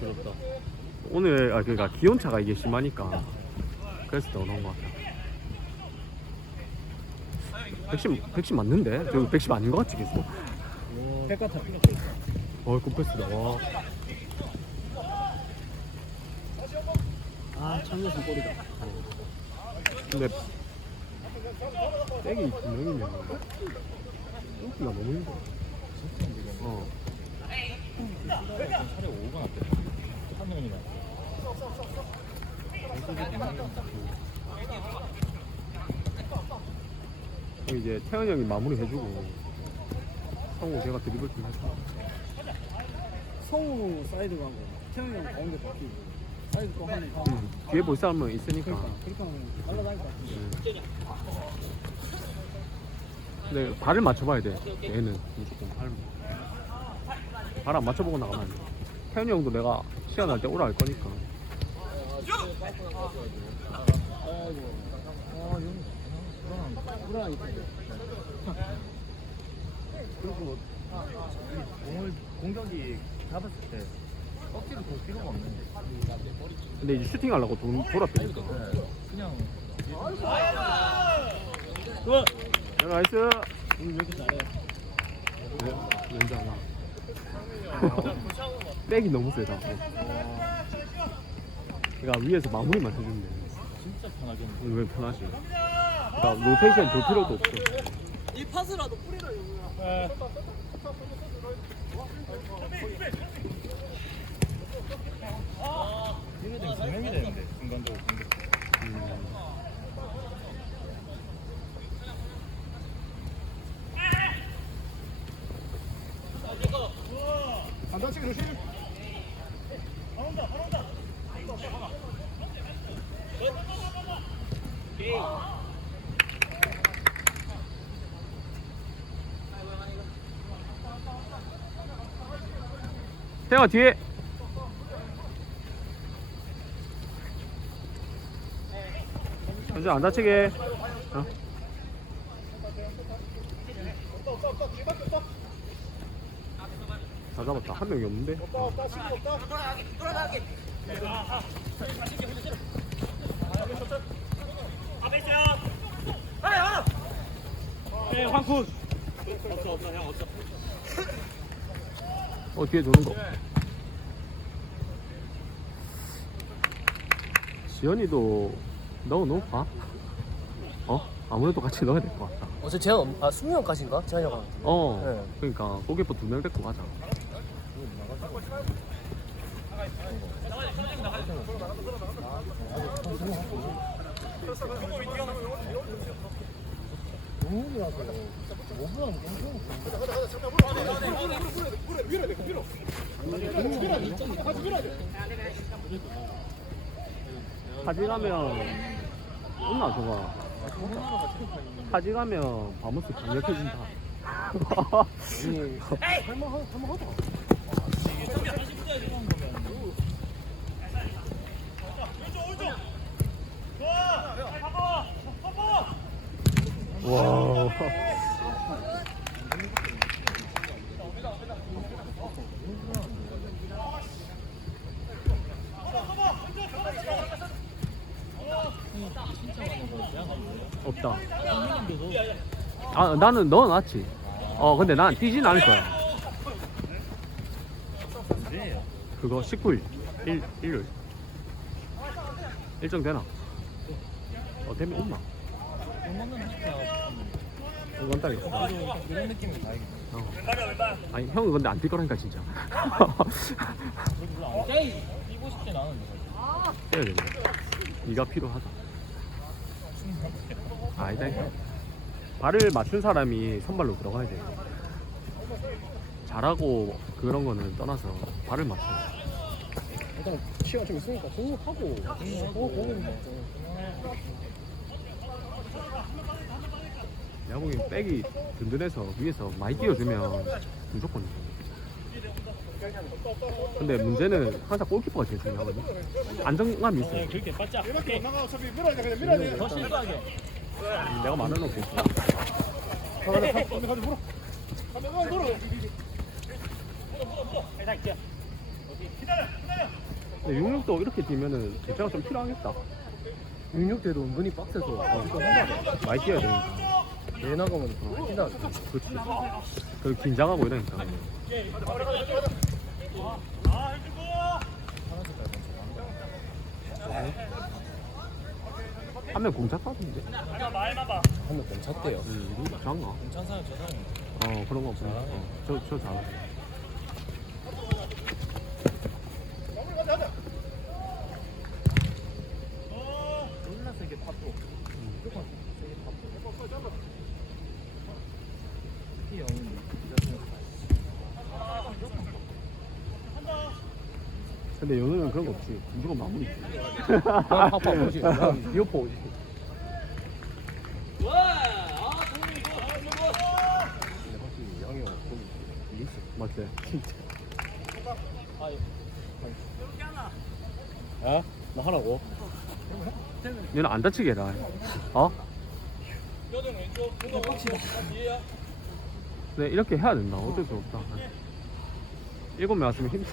부럽다. 오늘 아 그러니까 기온차가 이게 심하니까 그래서 더 그런 것 같아. 백신 백신 맞는데? 저 백신 아닌 것 같지 계속. 백과타. 어 굿패스다. 와. 아, 참여수 꼬리다. 근데 백이 두 명이면 끊기가 너무 힘들어. 어. 차례 5가 났대. 한 명이나. 그럼 이제 태현 형이 마무리 해주고 성우 걔가 드리블 좀 해줘. 성우 사이드 가고 태영이 형 가운데 바뀌고 사이드 거 응. 뒤에 볼 사람은 있으니까. 그러니까 그렇게 하면 날라다닐 것 같은데 응. 근데 발을 맞춰봐야 돼. 얘는 무조건 발. 발 안 맞춰보고 나가면 안 돼. 태현이 형도 내가 시간 날 때 오라 할 거니까. 그리고 뭐, 공을 공격이 잡았을 때 억지로 돌 필요가 없는데. 근데 이제 슈팅 하려고 돈 돌아빼니까. 네. 그냥 야, 나이스. 오늘 왜 이렇게 잘해 네, 왠지 알아. 백이 너무 세다. 그러니까 위에서 마무리만 해주면 돼. 진짜 편하겠네. 왜 편하지? 그러니까 로테이션 돌 필요도 없어. 이 파스라도 뿌리라 영우야 얘네들 두 명이 되는데 순간적으로 공격. 음. 안 다치게 조심 태영아 뒤에. 안 다치게. 어. 다 잡았다. 한 명이 없는데. 어. 어 뒤에 도는 거. 지연이도 넣어 놓을까? 어? 아무래도 같이 넣어야 될 것 같다. 어제 없, 아 수미 형까지인가? 제한이 형. 어. 네. 그러니까 고기포 두 명 데리고 가자. 5분 하면 하지 가면 온나 저거. 하지 가면 바모스 강력해진다. 할만하- 할만하다 와. 없다. 아 나는 넣어놨지. 어 근데 난 뛰진 않을 거야. 그거 19일 일 일요일 일정 되나? 어 되면 온나? 영어는 진짜 이번 달에 있어. 이런 느낌이 다행이다. 어. 아니 형은 근데 안 뛸 거라니까 진짜. 별로 안 돼. 뛰고 싶진 않은데. 해야 된다. 네가 필요하다. 아니다. 발을 맞춘 사람이 선발로 들어가야 돼. 잘하고 그런 거는 떠나서 발을 맞춰. 일단 시간 좀 있으니까 어 거기는 내가 보기엔 백이 든든해서 위에서 많이 띄워주면 무조건. 근데 문제는 항상 골키퍼가 제일 중요하거든. 안정감이 있어. 네, 그렇게 바짝. 오케이. 나가 어차피 밀어야 돼 그냥 밀어야 돼더 실수하게. 내가 말해놓고. 가자 가자 물어 가자 물어 가자 물어 근데 66도 이렇게 뛰면은 대차가 좀 필요하겠다 66대도 은근히 빡세서 어, 이거 한다. 많이 뛰어야 되니까 내 나가면 뛴다. 그렇지 그리고 긴장하고 이러니까 한 명 공차 타던데 한명. 음, 누구 장가? 괜찮아요 저 사람 어 그런 거 없어 어, 저, 저 잘하네 존나 세게 탑도 무조건 세게 탑도 이 형은 근데 연우는 그런 거 없지 무조건 마무리지 난 파파 오지. 난 비오포 오지. 근데 확실히 양이 위에 있어. 맞지? 진짜. 야, 나 하라고. 얘는 안 다치게 해라 어? 네 이렇게 해야 된다 어쩔 수 없다 일곱 명 왔으면 힘들어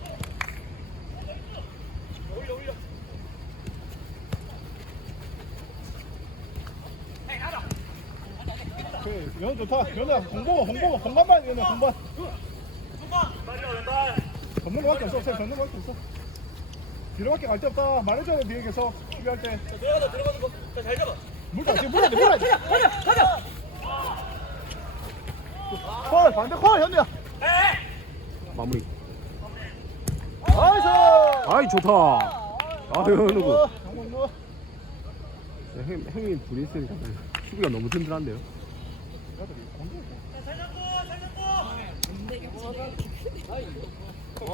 연 좋다. 연아 공보고 공보고 공간만 연아 공간. 전문 거밖에 없어. 전문 거밖에 없어. 뒤로밖에 갈데 없다. 말해줘야 돼 뒤에 계속 수비할 때. 들어가다 들어가는 거. 잘 잡아. 물다 지금 물어야 돼 물어야 돼. 가자 가자. 콜 반대 콜 현우야. 마무리 나이스. 아이 좋다 아유 누구? 형, 형님 둘이 있으니까 수비가 너무 든든한데요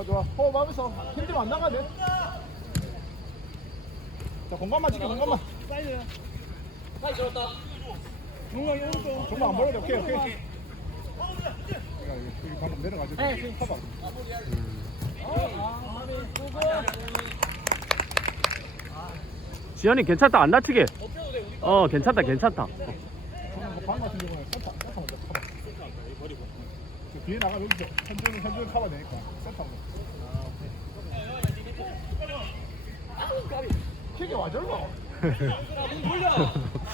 좋아. 호흡하면서 힘들면 안 나가야 돼. 자 공간만 지켜 공간만. 사이드. 사이드 들었다. 오른쪽. 정말 안 돼. 오케이 오케이. 내가 이거 여기 방금 내려가지고 커버. 지현이 괜찮다 안 다치게 어 괜찮다 괜찮다 어. 같은 경우는. 저 뒤에 나가 여기서 현준은 현준 커버 되니까 센터 먼저. 킥이 와 절로.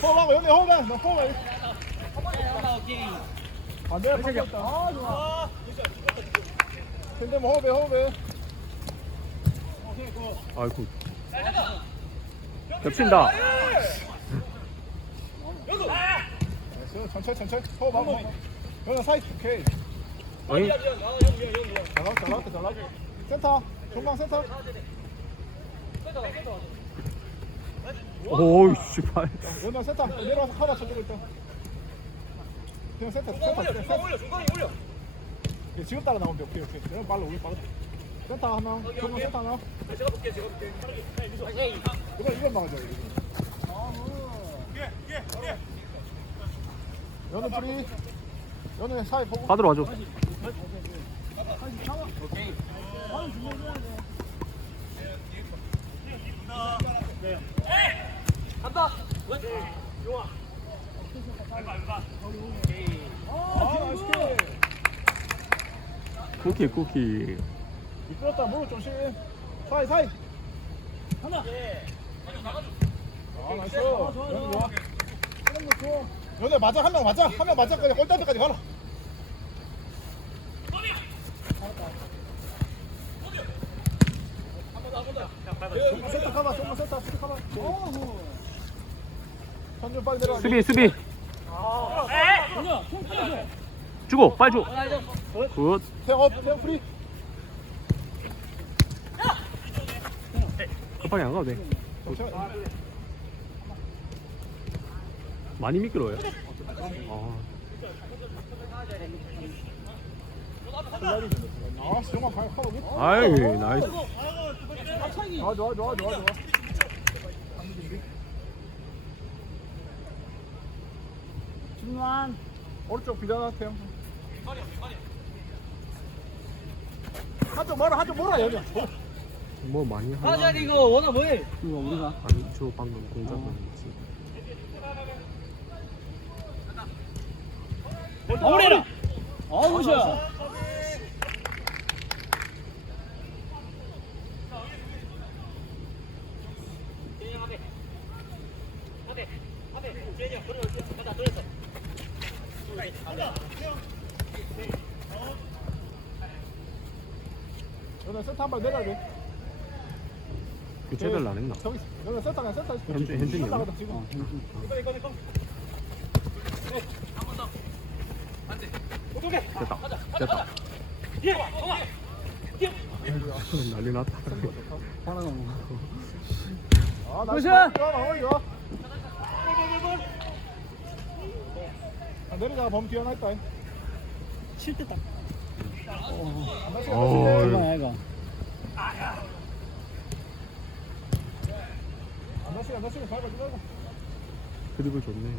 호흡하고 여기 호흡해. 너 호흡해. 반대로 바뀌었다. 아 좋아. 근데 뭐 호흡해 호흡해. 아이고 겹친다 됐어. 천천히 천천히 호흡하고. 여기 사이드 오케이. 어이? 잘 나왔다 잘 나왔다 잘 나왔다. 센터. 중앙 센터. 오이 씨발 연아 센터 내려와서 커버 쳐주고 있다. 그냥 센터 센터 센터. 올려. 지금 따라 나오면 돼. 오케이 오케이. 내가 빨라 올려 빨라. 센터 하나. 중간 센터 하나. 제가 볼게 제가 볼게. 이거 이거 막아줘 이거. 연우 프리. 연우 사이 보고. 받으러 와줘. 쿠키 쿠키 미끄럽다 무릎 조심. 사이 사이. 하나. 아 나이스. 연우 좋아. 연우 맞아 한 명 맞아 한 명 맞아 그냥 골대까지 가라. 정말 센터 가봐 정말 센터 센터 가봐. 현준 빨리 내려와. 수비 수비 주고 빨리 줘 굿. 급하게 안 가도 돼. 많이 미끄러워요 아, 아이 나이스. 좋아 좋아 좋아 좋아 좋아 중요한. 오른쪽 비단 같아요. 한쪽 뭐라 한쪽 뭐라 여기. 뭐 많이 하나? 하자 이거 원아 뭐해? 이거 우리가 아. 아니 저 방금 공작 했지. 오래라 아 오셔 그냥 센터 현준- 현준이요? 올라가다 지금. 어, 현준. 됐다. 됐다. 난리 났다. 하나 넘어 아 나이스 굿샷! 마무리 좋아 아, 내리다가 범 기어 났다 칠때 딱. 어, 얼마야 이거 안 다치게 안 다치게 밟아 밟아 드리블 좋네.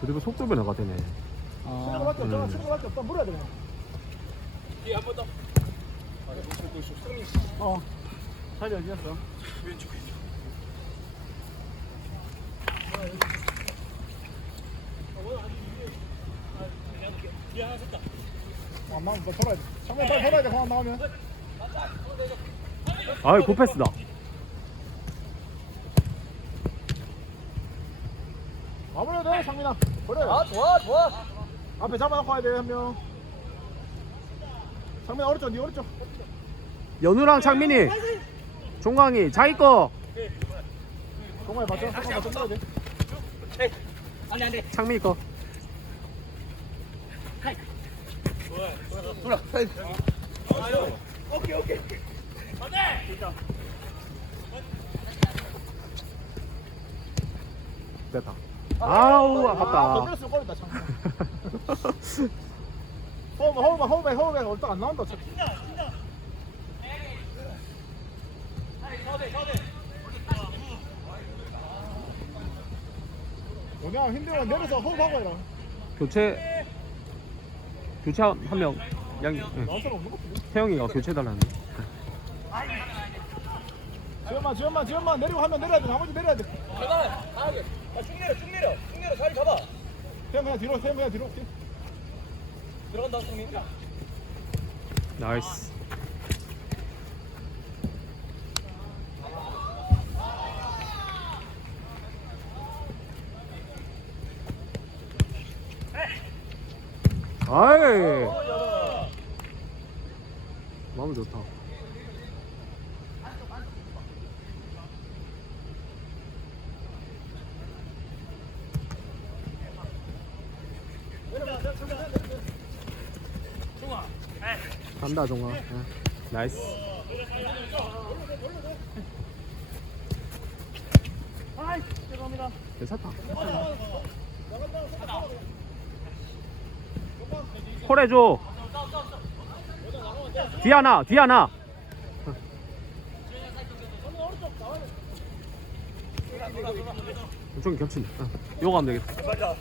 드리블 속도 변화가 되네. 아 음. 치는 거밖에 없다 물어야 돼 그냥 어. 자리 어디였어? 안 나오면 너 돌아야 돼. 창면 빨리 돌아야 돼. 공안 나오면 아이 굿패스다. 마무리해야 돼 창민아. 그래. 아 좋아 좋아. 앞에 잡아놓고 와야 돼 한명. 창민 오른쪽 니 오른쪽. 연우랑 창민이. 종광이 자기 거. 맞춰 동아에 맞춰 넣어야 돼 안돼 안돼. 창민이 거 됐다. 아우 아 아깝다. 건드렸으면 골이다 창민 호흡 호흡 호흡 호흡 올딱 안 나온다 저. 뭐냐 힘들면 내려서 호흡하고 해라. 교체 교체 한 명. 양 응. 나올 사람 없는 것 같은데? 태영이가 교체 달라는데 지연만 지연만 지연만 내리고 하면 내려야 돼 나머지 내려야 돼 잠깐만. 강하게. 야쭉 내려 쭉 내려 쭉 내려 자리 잡아. 태영 그냥 뒤로 태영 그냥 뒤로 뒤로. 들어간다 승민. 나이스 아이 마음 좋다 간다 종아. 응. 나이스. 괜찮다 콜해줘. 뒤 하나 뒤 하나. 좀 겹친다 응. 요거 하면 되겠다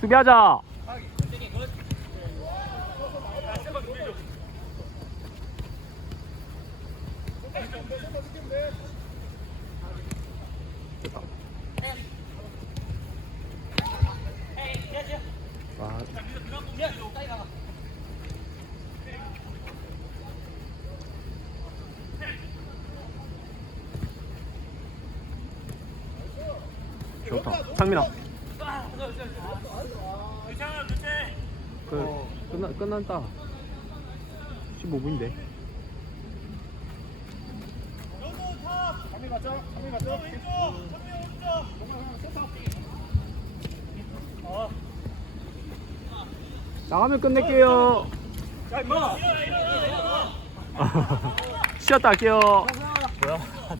수비하자. 좋다. 상민아. 그 끝나 끝났다. 15분인데. 상민 맞죠? 상민 맞죠? 나가면 끝낼게요. 자 임마 쉬었다 할게요. 뭐야?